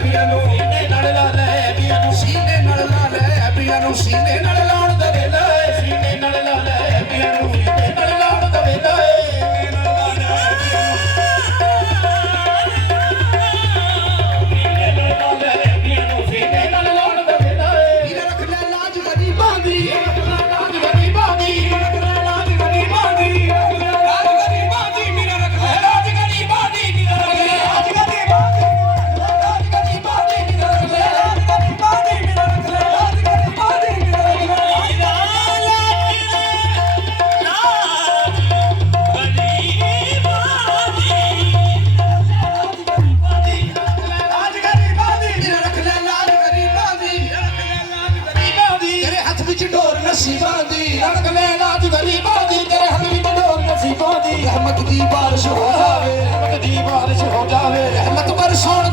ਐਬੀਆਂ ਨੂੰ ਸੀਨੇ ਨਾਲ ਲਾ ਲੈ ਐਬੀਆਂ ਨੂੰ ਸੀਨੇ ਨਾਲ ਲਾ ਲੈ ਐਬੀਆਂ ਨੂੰ ਸੀਨੇ ਨਾਲ ਲਾਉਣ ਦਾ ਵੇਲਾ ਏ ਸੀਨੇ ਨਾਲ ਲਾ ਲੈ ਐਬੀਆਂ ਨੂੰ ਸੀਨੇ ਨਾਲ ਲਾਉਣ ਦਾ ਵੇਲਾ ਏ नसीबां दी रख ले लाज गरीबां दी तेरे हथ विच डोर नसीबां दी रहमत दी बारिश हो जावे रहमत दी बारिश हो जावे रहमत बरसाउण